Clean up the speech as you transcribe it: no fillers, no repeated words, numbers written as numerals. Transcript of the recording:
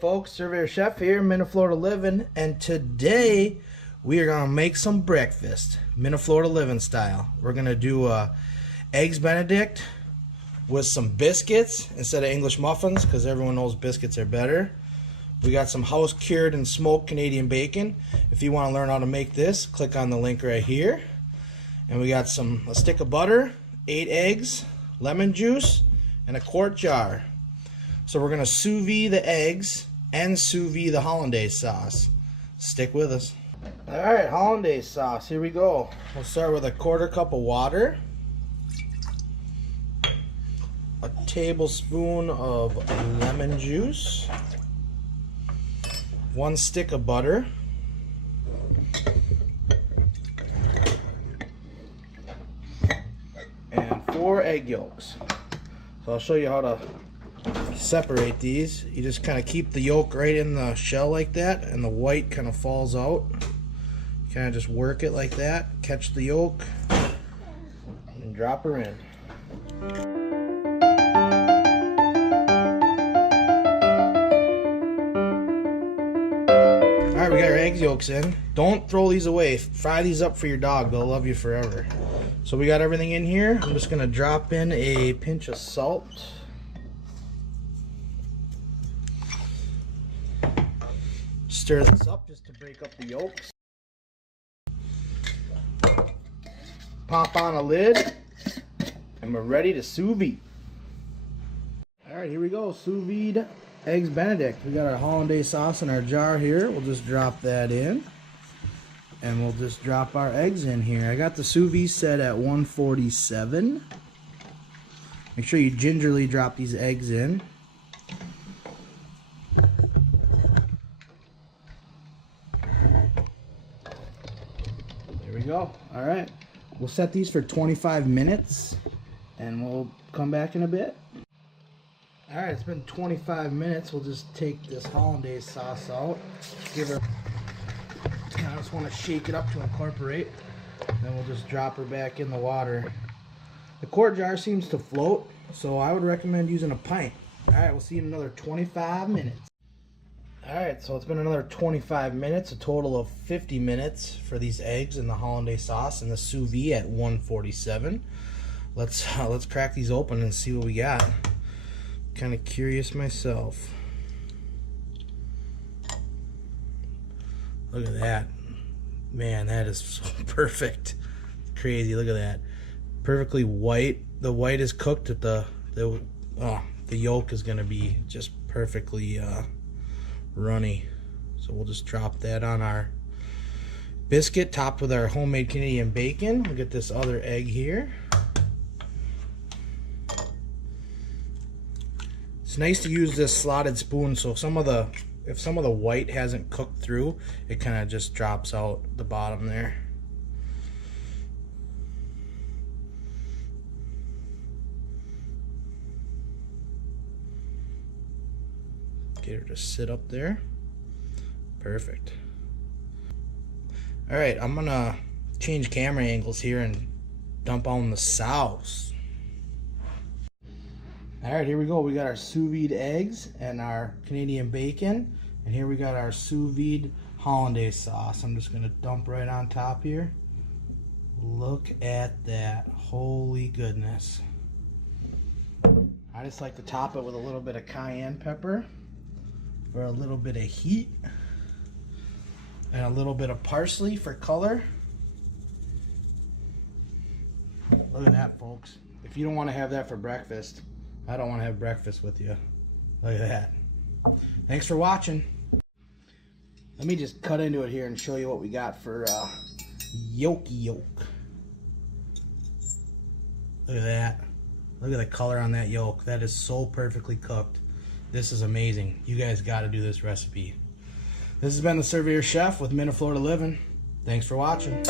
folks, Surveyor Chef here, Minne-Florida Livin, and today we are gonna make some breakfast, Minne-Florida Livin style. We're gonna do eggs Benedict with some biscuits instead of English muffins, because everyone knows biscuits are better. We got some house cured and smoked Canadian bacon. If you want to learn how to make this, click on the link right here. And we got a stick of butter, 8 eggs, lemon juice, and a quart jar. So we're gonna sous vide the eggs and sous vide the hollandaise sauce. Stick with us. All right, hollandaise sauce, here we go. We'll start with a 1/4 cup of water, a tablespoon of lemon juice, 1 stick of butter, and 4 egg yolks. So I'll show you how to separate these. You just kind of keep the yolk right in the shell like that, and the white kind of falls out. You kind of just work it like that, catch the yolk, and drop her in. Alright, we got our egg yolks in. Don't throw these away. Fry these up for your dog. They'll love you forever. So we got everything in here. I'm just going to drop in a pinch of salt. Stir this up just to break up the yolks. Pop on a lid, and we're ready to sous vide. Alright, here we go. Sous vide eggs Benedict. We got our hollandaise sauce in our jar here. We'll just drop that in. And we'll just drop our eggs in here. I got the sous vide set at 147. Make sure you gingerly drop these eggs in. There we go. Alright. We'll set these for 25 minutes and we'll come back in a bit. Alright, it's been 25 minutes. We'll just take this hollandaise sauce out. Give her, I just want to shake it up to incorporate. Then we'll just drop her back in the water. The quart jar seems to float, so I would recommend using a pint. Alright, we'll see you in another 25 minutes. Alright, so it's been another 25 minutes, a total of 50 minutes for these eggs and the hollandaise sauce and the sous vide at 147. Let's crack these open and see what we got. Kind of curious myself. Look at that. Man, that is so perfect. Crazy, look at that. Perfectly white. The white is cooked at the yolk is gonna be just perfectly runny. So we'll just drop that on our biscuit topped with our homemade Canadian bacon. We'll get this other egg here. It's nice to use this slotted spoon, so if some of the white hasn't cooked through, it kind of just drops out the bottom there. Get her to sit up there. Perfect. Alright, I'm gonna change camera angles here and dump on the sauce. Alright, here we go. We got our sous vide eggs and our Canadian bacon. And here we got our sous vide hollandaise sauce. I'm just gonna dump right on top here. Look at that. Holy goodness. I just like to top it with a little bit of cayenne pepper for a little bit of heat, and a little bit of parsley for color. Look at that, folks. If you don't want to have that for breakfast, I don't want to have breakfast with you. Look at that. Thanks for watching. Let me just cut into it here and show you what we got for yolky yolk. Look at that. Look at the color on that yolk. That is so perfectly cooked. This is amazing. You guys got to do this recipe. This has been the Surveyor Chef with Minne-Florida Livin. Thanks for watching.